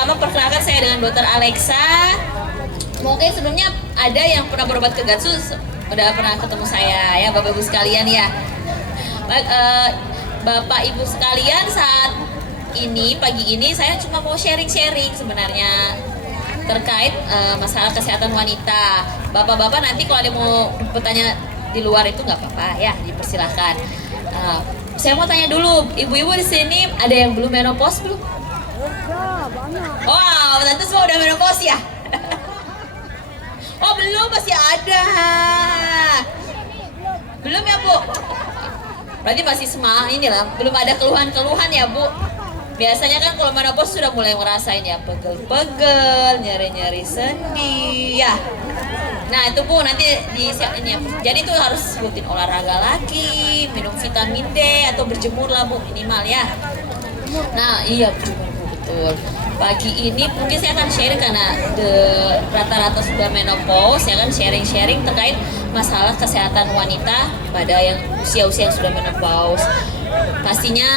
pertama perkenalkan saya dengan Dokter Alexa. Mungkin sebelumnya ada yang pernah berobat ke Gatsus, udah pernah ketemu saya ya Bapak Ibu sekalian ya. Bapak Ibu sekalian, saat ini pagi ini saya cuma mau sharing-sharing sebenarnya terkait masalah kesehatan wanita. Bapak-bapak nanti kalau ada mau bertanya di luar itu nggak apa-apa ya, dipersilahkan. Saya mau tanya dulu, ibu-ibu di sini ada yang belum menopause belum? Wow, tante semua udah menopause ya? Oh belum, masih ada. Belum ya Bu? Berarti masih inilah, belum ada keluhan-keluhan ya Bu? Biasanya kan kalau menopause sudah mulai ngerasain ya pegel-pegel, nyeri-nyeri sendi ya. Nah itu Bu nanti di ini ya. Jadi itu harus rutin olahraga lagi, minum vitamin D atau berjemur lah Bu minimal ya. Nah iya berjemur Bu, betul. Pagi ini mungkin saya akan sharing karena rata-rata sudah menopause, saya akan sharing-sharing terkait masalah kesehatan wanita pada yang usia-usia yang sudah menopause. Pastinya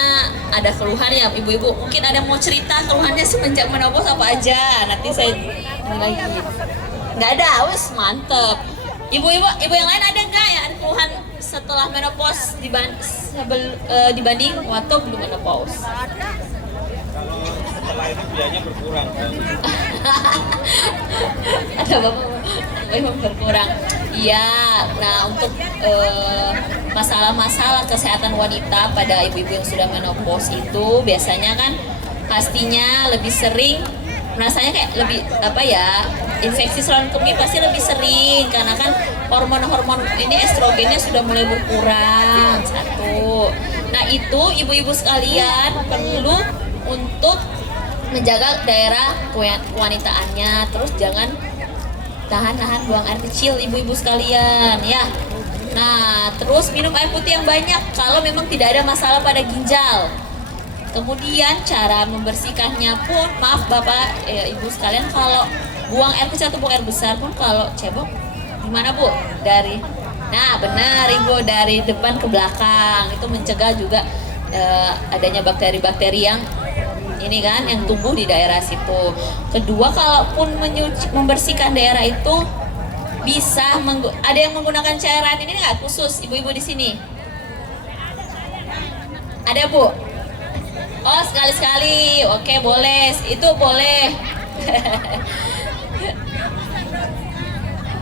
ada keluhan ya ibu-ibu. Mungkin ada mau cerita keluhannya semenjak menopause apa aja. Nanti saya mulai lagi. Nggak ada, wes mantep. Ibu-ibu yang lain ada nggak ya keluhan setelah menopause dibanding waktu belum menopause? Setelah itu biayanya berkurang. Ada bapak berkurang. Iya. Nah untuk masalah-masalah kesehatan wanita pada ibu-ibu yang sudah menopause itu biasanya kan pastinya lebih sering rasanya kayak lebih infeksi saluran kemih pasti lebih sering karena kan hormon-hormon ini estrogennya sudah mulai berkurang. Satu. Nah itu ibu-ibu sekalian perlu untuk menjaga daerah kewanitaannya, terus jangan tahan buang air kecil ibu-ibu sekalian ya. Nah terus minum air putih yang banyak kalau memang tidak ada masalah pada ginjal. Kemudian cara membersihkannya pun, maaf bapak ibu sekalian, kalau buang air kecil atau buang air besar pun kalau cebok gimana Bu? Nah benar ibu, dari depan ke belakang itu mencegah juga adanya bakteri-bakteri yang ini kan yang tumbuh di daerah situ. Kedua, kalaupun membersihkan daerah itu bisa ada yang menggunakan cairan ini nggak khusus ibu-ibu di sini? Ada Bu? Oh sekali-sekali, oke boleh, itu boleh.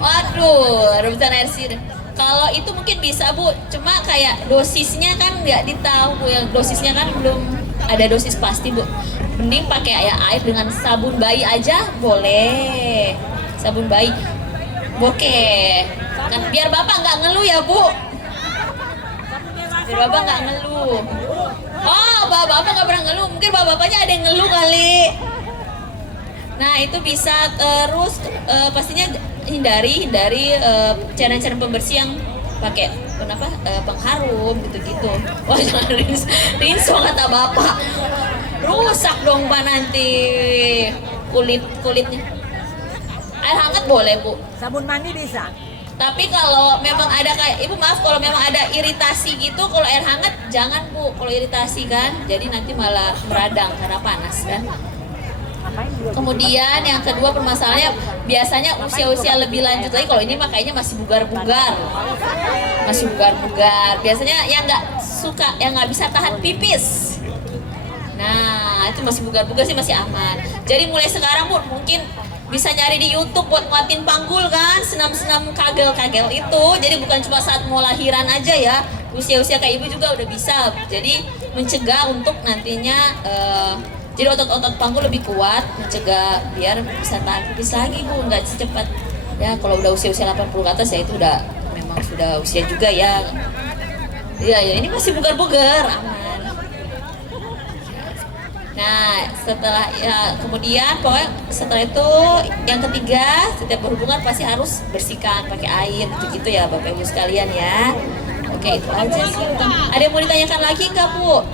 Waduh, rebusan air sirih. Kalau itu mungkin bisa Bu, cuma kayak dosisnya kan nggak ditahu Bu, yang dosisnya kan belum ada dosis pasti Bu. Mending pakai air dengan sabun bayi aja boleh. Sabun bayi. Oke. Kan biar bapak nggak ngeluh ya Bu. Biar bapak nggak ngeluh. Oh, bapak nggak pernah ngeluh. Mungkin bapak-bapaknya ada yang ngeluh kali. Nah itu bisa terus pastinya hindari cairan-cairan pembersih yang pakai pengharum gitu-gitu. Wah jangan rinso kata bapak, rusak dong Pak nanti kulitnya. Air hangat boleh Bu, Sabun mandi bisa. tapi kalau memang ada kayak ibu maaf kalau memang ada iritasi gitu, kalau air hangat jangan Bu, kalau iritasi kan jadi nanti malah meradang karena panas kan. Kemudian yang kedua permasalahannya biasanya usia-usia lebih lanjut lagi, kalau ini makanya masih bugar-bugar, biasanya yang nggak suka, yang nggak bisa tahan pipis. Nah itu masih bugar-bugar sih masih aman. Jadi mulai sekarang Bu mungkin bisa nyari di YouTube buat nguatin panggul kan, senam-senam kagel-kagel itu. Jadi bukan cuma saat mau lahiran aja ya, usia-usia kayak ibu juga udah bisa. Jadi mencegah untuk nantinya jadi otot-otot panggul lebih kuat, mencegah biar bisa tahan pipis lagi Bu, nggak secepat ya. Kalau udah usia-usia 80 ke atas ya itu udah memang sudah usia juga ya. Iya ya, ini masih bugar-bugar, aman. Nah setelah ya kemudian pokoknya setelah itu yang ketiga, setiap berhubungan pasti harus bersihkan pakai air gitu-gitu ya Bapak Ibu sekalian ya. Oke itu aja sih. Ada yang mau ditanyakan lagi nggak Bu?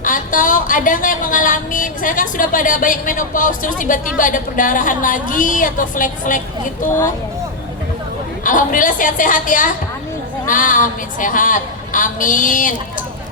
Atau ada nggak yang mengalami misalnya kan sudah pada banyak menopause terus tiba-tiba ada perdarahan lagi atau flek-flek gitu? Alhamdulillah sehat-sehat ya. Nah, amin sehat, amin.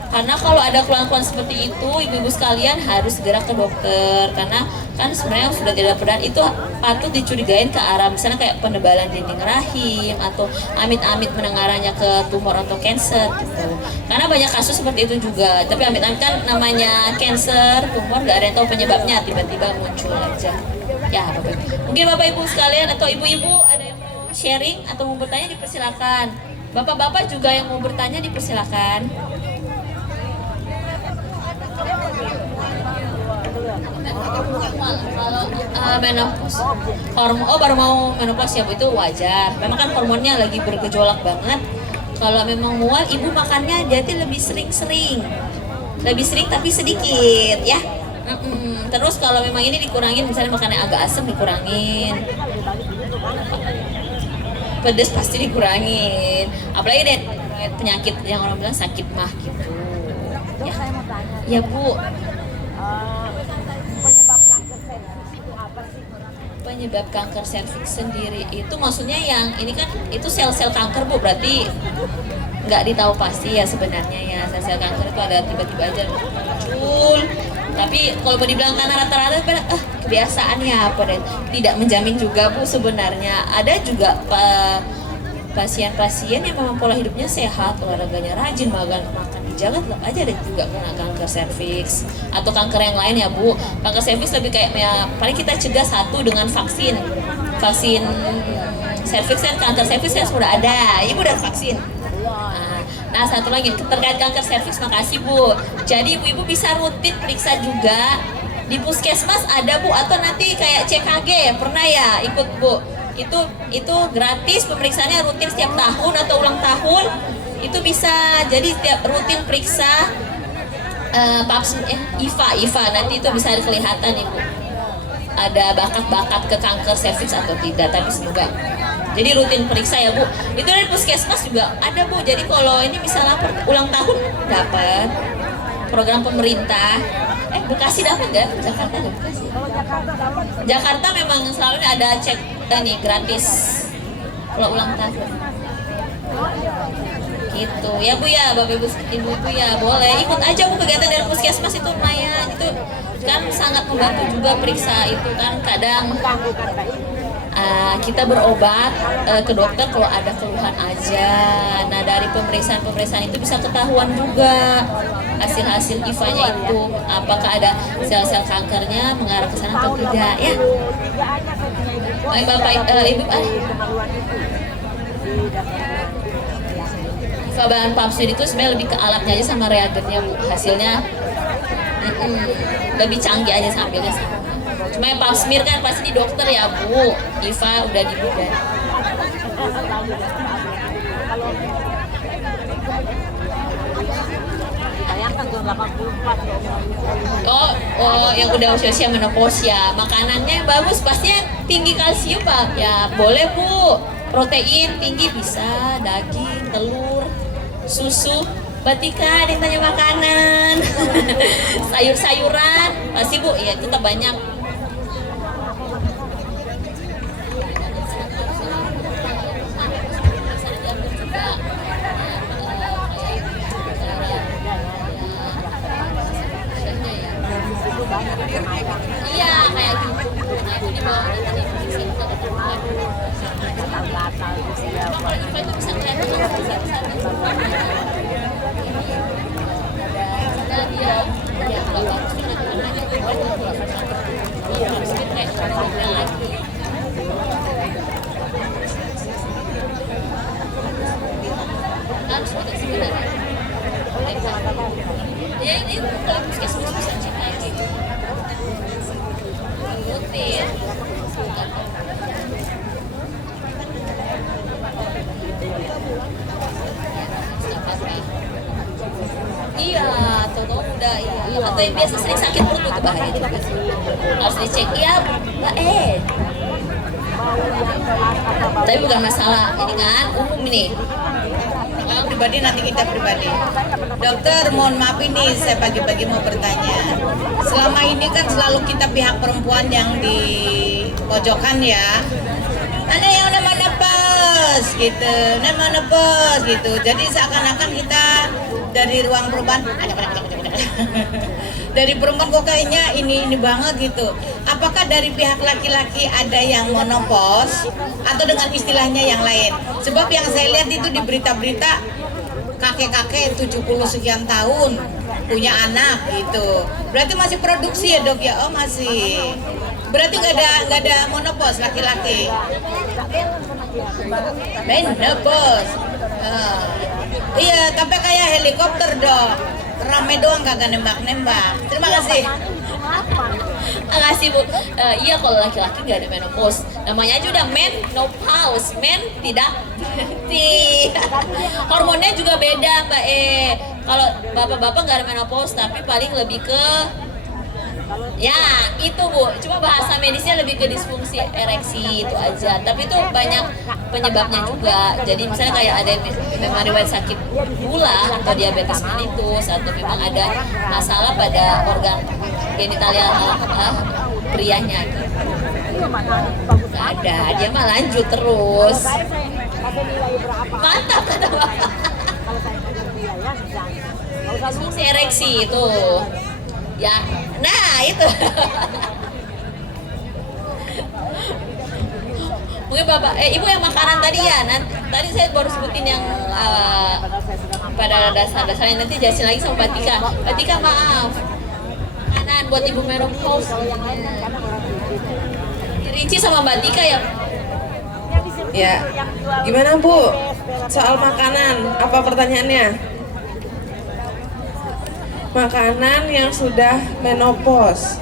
Karena kalau ada keluhan-keluhan seperti itu, ibu-ibu sekalian harus segera ke dokter. Karena kan sebenarnya sudah tidak berat itu patut dicurigain ke arah misalnya kayak penebalan dinding rahim atau amit-amit menengarannya ke tumor atau cancer gitu. Karena banyak kasus seperti itu juga. Tapi amit-amit kan namanya cancer, tumor gak ada yang tahu penyebabnya, tiba-tiba muncul aja. Ya, Bapak Ibu. Mungkin Bapak Ibu sekalian atau ibu-ibu ada yang mau sharing atau mau bertanya dipersilakan. Bapak-bapak juga yang mau bertanya dipersilakan. Kalau menopause, baru mau menopause ya Bu, itu wajar. Memang kan hormonnya lagi bergejolak banget. Kalau memang mual, ibu makannya jadi lebih sering tapi sedikit ya. Terus kalau memang ini dikurangin, misalnya makannya agak asam dikurangin, pedas pasti dikurangin. Apalagi deh penyakit yang orang bilang sakit mah gitu. Ya, ya Bu. Penyebab kanker serviks sendiri itu maksudnya yang ini kan itu sel-sel kanker Bu, berarti nggak ditahu pasti ya sebenarnya ya. Sel-sel kanker itu ada tiba-tiba aja muncul, tapi kalau mau dibilang karena rata-rata kebiasaannya apa dan tidak menjamin juga Bu. Sebenarnya ada juga pasien-pasien yang memang pola hidupnya sehat, olahraganya rajin, makan dijaga, tetap aja ada juga kena kanker serviks atau kanker yang lain ya Bu. Kanker serviks lebih kayak ya paling kita cegah satu dengan vaksin serviks kan, kanker serviks yang sudah ada, ibu udah vaksin. Nah satu lagi terkait kanker serviks, makasih Bu. Jadi ibu-ibu bisa rutin periksa juga di puskesmas ada Bu, atau nanti kayak CKG pernah ya ikut Bu. Itu gratis pemeriksaannya, rutin setiap tahun atau ulang tahun itu bisa. Jadi setiap rutin periksa IVA nanti itu bisa kelihatan Ibu ada bakat-bakat ke kanker serviks atau tidak, tapi semoga. Jadi rutin periksa ya Bu. Itu dari puskesmas juga ada Bu. Jadi kalau ini misalnya ulang tahun dapat program pemerintah. Bekasi dapat nggak? Jakarta nggak? Bekasi. Jakarta memang selalu ada cek nih gratis kalau ulang tahun. Gitu ya Bu ya, Bapak Ibu ya boleh ikut aja Bu kegiatan dari puskesmas, itu lumayan, itu kan sangat membantu juga periksa itu kan. Kadang kita berobat ke dokter kalau ada keluhan aja. Nah dari pemeriksaan itu bisa ketahuan juga hasil IVA-nya itu apakah ada sel-sel kankernya mengarah ke sana atau tidak ya. Baik Bapak Ibu, IVA bahan papsir itu sebenarnya lebih ke alatnya aja sama reagennya Bu. Hasilnya lebih canggih aja sambilnya. Cuma yang pap smear kan pasti di dokter ya Bu. IVA udah di bulan. Oh, yang udah usia menopause ya, makanannya yang bagus pasti yang tinggi kalsium Pak. Ya boleh Bu, protein tinggi bisa, daging, telur, susu. Batika ada yang tanya makanan. Sayur-sayuran pasti Bu, ya tetap banyak. Iya kayak gitu. Nah itu di bawah itu bisa itu bisa ya ini kalau puskesmas bisa cek lagi rutin. Iya, atau udah iya. Atau yang biasa sering sakit perut itu bahaya juga. Harus dicek ya, Mbak. Tapi bukan masalah ini kan umum ini. Pribadi nanti kita pribadi. Dokter, mohon maaf ini saya pagi-pagi mau bertanya. Selama ini kan selalu kita pihak perempuan yang di pojokan ya. Ada yang namanya pas bos gitu, nah mana bos gitu. Jadi seakan-akan kita dari ruang perubahan dari perempuan kok kayaknya ini banget gitu. Apakah dari pihak laki-laki ada yang monopos atau dengan istilahnya yang lain? Sebab yang saya lihat itu di berita-berita kakek-kakek 70 sekian tahun punya anak gitu. Berarti masih produksi ya dok ya? Oh masih. Berarti nggak ada monopos laki-laki. Menopos. Iya, tapi kayak helikopter dok. Rame doang kagak nembak-nembak. Terima kasih. Makasih Bu. Iya kalau laki-laki nggak ada menopause. Namanya aja udah menopause. Men tidak berhenti. Hormonnya juga beda Mbak Kalau bapak-bapak nggak ada menopause, tapi paling lebih ke ya itu Bu. Cuma bahasa medisnya lebih ke disfungsi ereksi itu aja. Tapi itu banyak penyebabnya juga. Jadi misalnya kayak ada yang memang riwayat sakit gula atau diabetes mellitus atau memang ada masalah pada organ genitalia prianya gitu. Gak ada, dia mah lanjut terus. Mantap kata Bapak. Disfungsi ereksi itu. Ya, nah itu. Mungkin Bapak, Ibu yang makanan tadi ya. Tadi saya baru sebutin yang pada dasar-dasarnya, nanti jelasin lagi sama Mbak Tika. Mbak Tika maaf. Makanan buat Ibu menopause. Dirinci sama Mbak Tika ya. Ya, gimana Bu? Soal makanan, apa pertanyaannya? Makanan yang sudah menopause.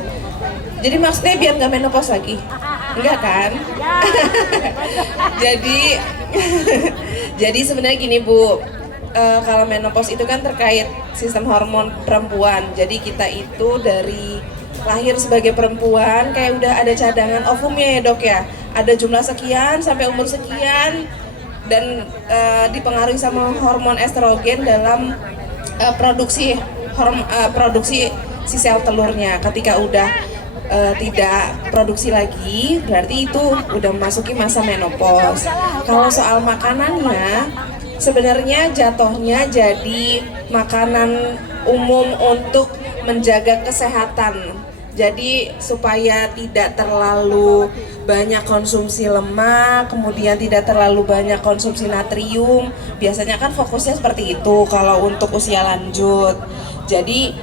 Jadi maksudnya biar nggak menopause lagi? Enggak kan? jadi jadi sebenarnya gini Bu, kalau menopause itu kan terkait sistem hormon perempuan. Jadi kita itu dari lahir sebagai perempuan kayak udah ada cadangan ovumnya ya dok ya. Ada jumlah sekian sampai umur sekian dan dipengaruhi sama hormon estrogen dalam produksi si sel telurnya. Ketika udah tidak produksi lagi, berarti itu udah memasuki masa menopause. Kalau soal makanannya, sebenarnya jatuhnya jadi makanan umum untuk menjaga kesehatan. Jadi supaya tidak terlalu banyak konsumsi lemak, kemudian tidak terlalu banyak konsumsi natrium. Biasanya kan fokusnya seperti itu kalau untuk usia lanjut. Jadi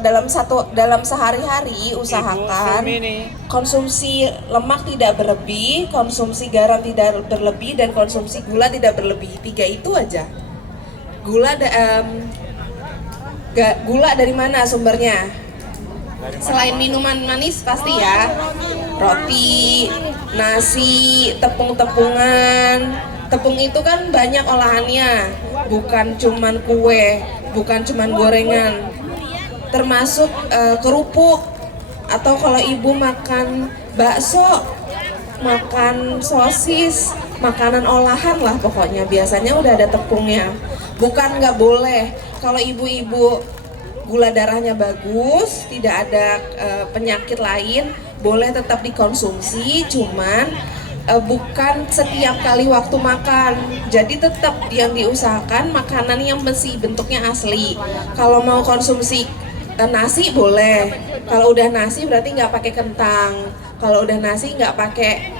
dalam sehari-hari usahakan konsumsi lemak tidak berlebih, konsumsi garam tidak berlebih, dan konsumsi gula tidak berlebih. 3 itu aja. Gula dari mana sumbernya? Selain minuman manis pasti ya, roti, nasi, tepung-tepungan. Tepung itu kan banyak olahannya, bukan cuman kue, bukan cuman gorengan, termasuk kerupuk. Atau kalau ibu makan bakso, makan sosis, makanan olahan lah pokoknya, biasanya udah ada tepungnya. Bukan nggak boleh, kalau ibu-ibu gula darahnya bagus, tidak ada penyakit lain, boleh tetap dikonsumsi, cuman bukan setiap kali waktu makan. Jadi tetap yang diusahakan makanan yang masih bentuknya asli. Kalau mau konsumsi nasi boleh, kalau udah nasi berarti nggak pakai kentang, kalau udah nasi nggak pakai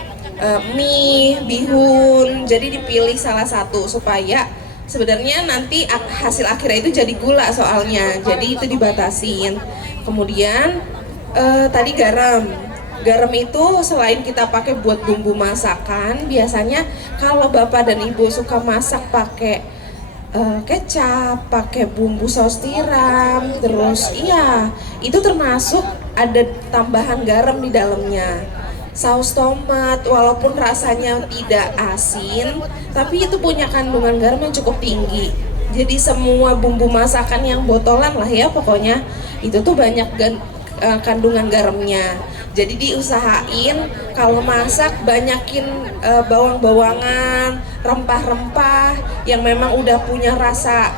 mie, bihun. Jadi dipilih salah satu supaya sebenarnya nanti hasil akhirnya itu jadi gula soalnya, jadi itu dibatasin. Kemudian tadi garam itu selain kita pakai buat bumbu masakan, biasanya kalau bapak dan ibu suka masak pakai kecap, pakai bumbu saus tiram, terus iya itu termasuk ada tambahan garam di dalamnya. Saus tomat walaupun rasanya tidak asin, tapi itu punya kandungan garam yang cukup tinggi. Jadi semua bumbu masakan yang botolan lah ya pokoknya itu tuh banyak kandungan garamnya. Jadi diusahain kalau masak banyakin bawang-bawangan, rempah-rempah yang memang udah punya rasa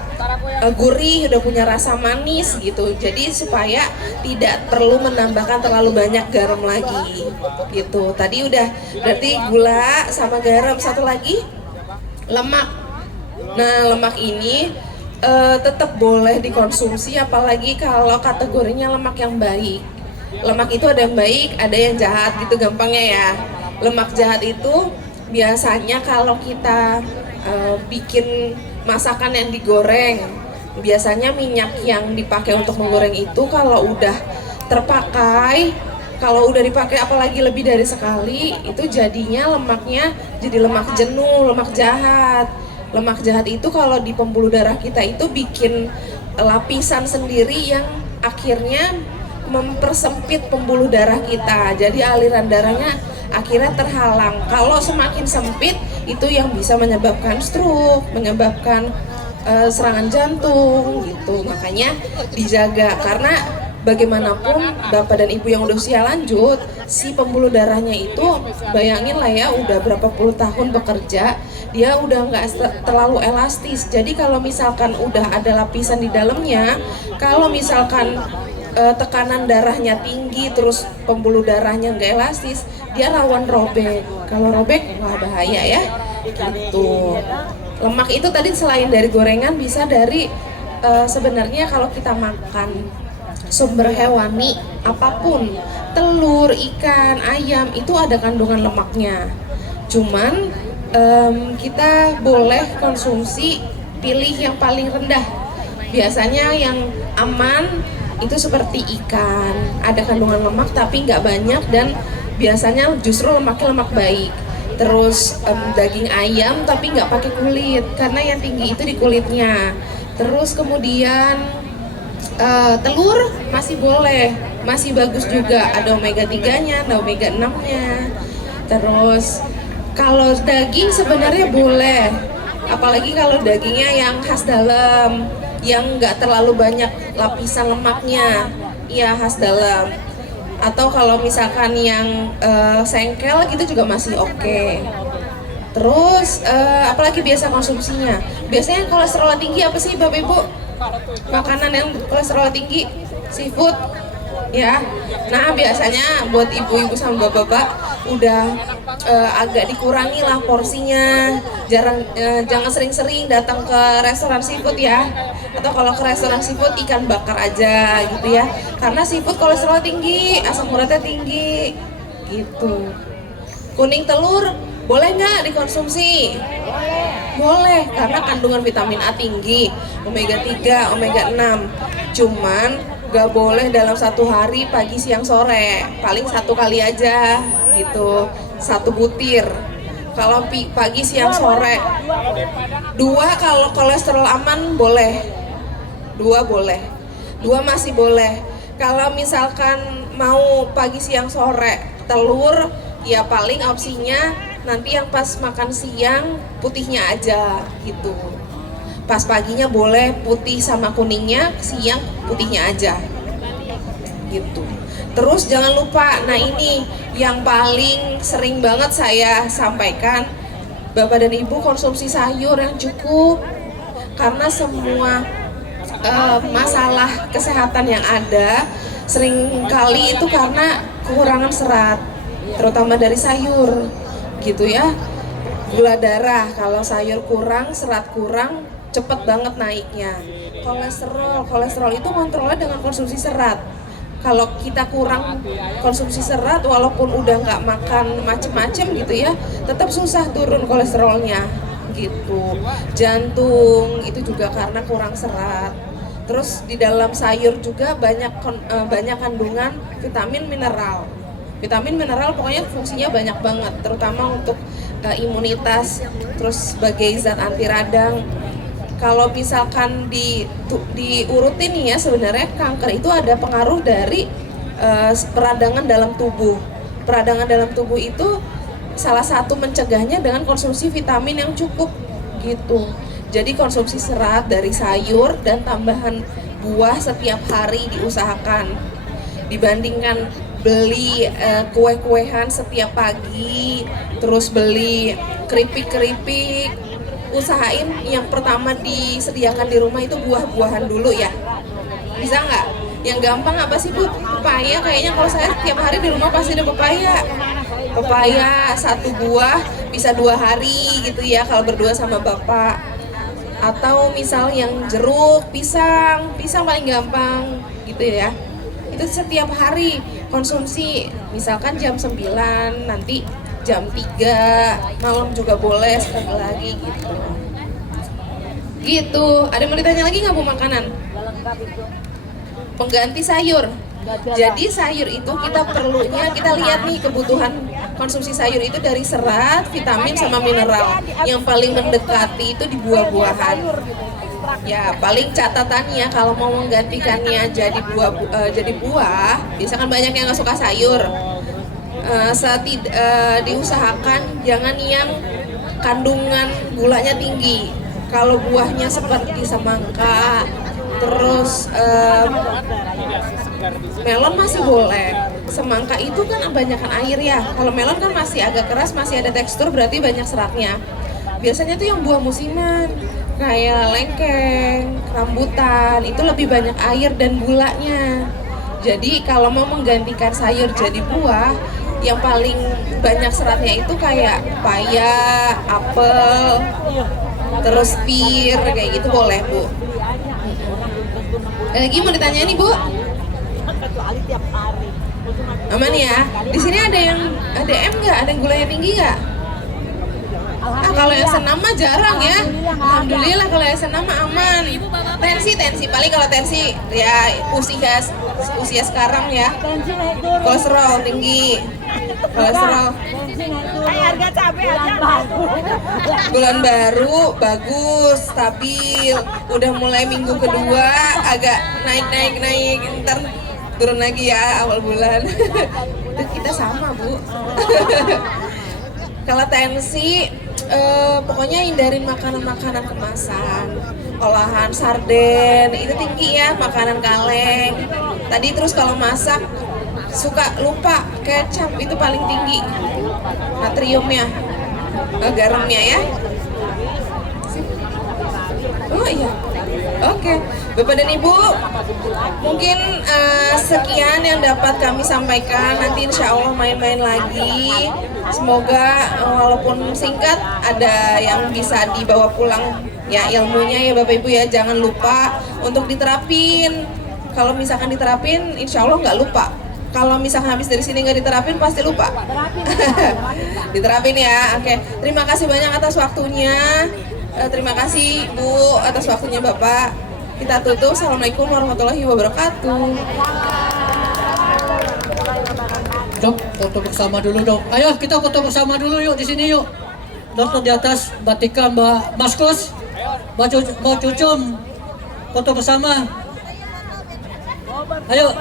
gurih, udah punya rasa manis gitu. Jadi supaya tidak perlu menambahkan terlalu banyak garam lagi gitu. Tadi udah berarti gula sama garam. Satu lagi lemak. Nah, lemak ini tetap boleh dikonsumsi, apalagi kalau kategorinya lemak yang baik. Lemak itu ada yang baik, ada yang jahat gitu gampangnya ya. Lemak jahat itu biasanya kalau kita bikin masakan yang digoreng, biasanya minyak yang dipakai untuk menggoreng itu kalau udah terpakai, kalau udah dipakai apalagi lebih dari sekali, itu jadinya lemaknya jadi lemak jenuh, lemak jahat. Lemak jahat itu kalau di pembuluh darah kita itu bikin lapisan sendiri yang akhirnya mempersempit pembuluh darah kita. Jadi aliran darahnya akhirnya terhalang. Kalau semakin sempit itu yang bisa menyebabkan stroke, menyebabkan serangan jantung gitu. Makanya dijaga, karena bagaimanapun bapak dan ibu yang udah usia lanjut, si pembuluh darahnya itu bayangin lah ya, udah berapa puluh tahun bekerja, dia udah nggak terlalu elastis. Jadi kalau misalkan udah ada lapisan di dalamnya, kalau misalkan tekanan darahnya tinggi terus pembuluh darahnya nggak elastis, dia rawan robek. Kalau robek wah bahaya ya gitu. Lemak itu tadi selain dari gorengan bisa dari sebenarnya kalau kita makan sumber hewani apapun, telur, ikan, ayam, itu ada kandungan lemaknya. Cuman kita boleh konsumsi pilih yang paling rendah. Biasanya yang aman itu seperti ikan, ada kandungan lemak tapi nggak banyak dan biasanya justru lemaknya lemak baik. Terus daging ayam tapi nggak pakai kulit karena yang tinggi itu di kulitnya. Terus kemudian telur masih boleh, masih bagus juga, ada omega 3-nya, ada omega 6-nya. Terus kalau daging sebenarnya boleh, apalagi kalau dagingnya yang khas dalam, yang nggak terlalu banyak lapisan lemaknya, ya khas dalam. Atau kalau misalkan yang sengkel gitu juga masih oke. Terus apalagi biasa konsumsinya, biasanya kolesterol tinggi apa sih Bapak Ibu? Makanan yang kolesterol tinggi, seafood ya. Nah biasanya buat ibu-ibu sama bapak-bapak udah agak dikurangi lah porsinya, jangan sering-sering datang ke restoran seafood ya, atau kalau ke restoran seafood ikan bakar aja gitu ya, karena seafood kolesterol tinggi, asam uratnya tinggi gitu. Kuning telur boleh nggak dikonsumsi? Boleh, karena kandungan vitamin A tinggi, omega 3, omega 6. Cuman gak boleh dalam satu hari pagi, siang, sore. Paling satu kali aja gitu, satu butir. Kalau pagi, siang, sore. 2 kalau kolesterol aman boleh. 2 boleh. 2 masih boleh. Kalau misalkan mau pagi, siang, sore telur, ya paling opsinya nanti yang pas makan siang putihnya aja gitu. Pas paginya boleh putih sama kuningnya, siang putihnya aja gitu. Terus jangan lupa, nah ini yang paling sering banget saya sampaikan, Bapak dan Ibu konsumsi sayur yang cukup, karena semua masalah kesehatan yang ada seringkali itu karena kekurangan serat, terutama dari sayur gitu ya. Gula darah, kalau sayur kurang, serat kurang, cepet banget naiknya. Kolesterol itu kontrolnya dengan konsumsi serat. Kalau kita kurang konsumsi serat, walaupun udah nggak makan macem-macem gitu ya, tetap susah turun kolesterolnya gitu. Jantung itu juga karena kurang serat. Terus di dalam sayur juga banyak kandungan vitamin mineral. Vitamin mineral pokoknya fungsinya banyak banget, terutama untuk imunitas, terus sebagai zat anti radang. Kalau misalkan diurutin nih ya, sebenarnya kanker itu ada pengaruh dari peradangan dalam tubuh. Peradangan dalam tubuh itu salah satu mencegahnya dengan konsumsi vitamin yang cukup gitu. Jadi konsumsi serat dari sayur dan tambahan buah setiap hari diusahakan, dibandingkan beli kue-kuehan setiap pagi, terus beli keripik-keripik usahain yang pertama disediakan di rumah itu buah-buahan dulu ya. Bisa nggak? Yang gampang apa sih Bu? Pepaya. Kayaknya kalau saya tiap hari di rumah pasti ada pepaya. Pepaya 1 buah bisa 2 hari gitu ya kalau berdua sama bapak. Atau misal yang jeruk, pisang paling gampang gitu ya. Itu setiap hari konsumsi, misalkan jam 9, nanti jam 3 malam juga boleh sekali lagi gitu. Gitu. Ada yang mau ditanya lagi nggak Bu makanan? Pengganti sayur. Jadi sayur itu kita perlunya, kita lihat nih kebutuhan konsumsi sayur itu dari serat, vitamin sama mineral. Yang paling mendekati itu di buah-buahan. Ya paling catatannya kalau mau menggantikannya jadi buah, biasanya kan banyak yang nggak suka sayur. Diusahakan jangan yang kandungan gulanya tinggi. Kalau buahnya seperti semangka, terus melon masih boleh. Semangka itu kan kebanyakan air ya. Kalau melon kan masih agak keras, masih ada tekstur, berarti banyak seratnya. Biasanya tuh yang buah musiman kayak lengkeng, rambutan itu lebih banyak air dan gulanya. Jadi kalau mau menggantikan sayur jadi buah, yang paling banyak seratnya itu kayak paya, apel, terus pir kayak gitu boleh Bu. Lagi mau ditanya nih Bu? Aman ya? Di sini ada yang ADM nggak? Ada yang gulanya tinggi nggak? Kalau yang senam mah jarang ya. Alhamdulillah kalau yang senam mah aman. Tensi paling kalau tensi ya usia sekarang ya. Kolesterol tinggi. Kolesterol. Harga cabai aja. Bulan baru bagus, stabil. Udah mulai minggu kedua agak naik. Ntar turun lagi ya awal bulan. Itu kita sama Bu. Kalau tensi pokoknya hindarin makanan-makanan kemasan, olahan sarden itu tinggi ya, makanan kaleng. Tadi terus kalau masak suka lupa kecap itu paling tinggi natriumnya, garamnya ya. Oh iya, oke. Bapak dan Ibu, mungkin sekian yang dapat kami sampaikan. Nanti insya Allah main-main lagi. Semoga walaupun singkat ada yang bisa dibawa pulang ya ilmunya ya Bapak Ibu ya. Jangan lupa untuk diterapin. Kalau misalkan diterapin, insya Allah nggak lupa. Kalau misalkan habis dari sini nggak diterapin, pasti lupa. Diterapin ya. Oke. Terima kasih banyak atas waktunya. Terima kasih Bu atas waktunya Bapak. Kita tutup. Assalamualaikum warahmatullahi wabarakatuh. Dok, foto bersama dulu dok. Ayo kita foto bersama dulu yuk di sini yuk. Dokter di atas, Mbak Tika, Mbak Maskus, Mbak Cucum, foto bersama. Ayo.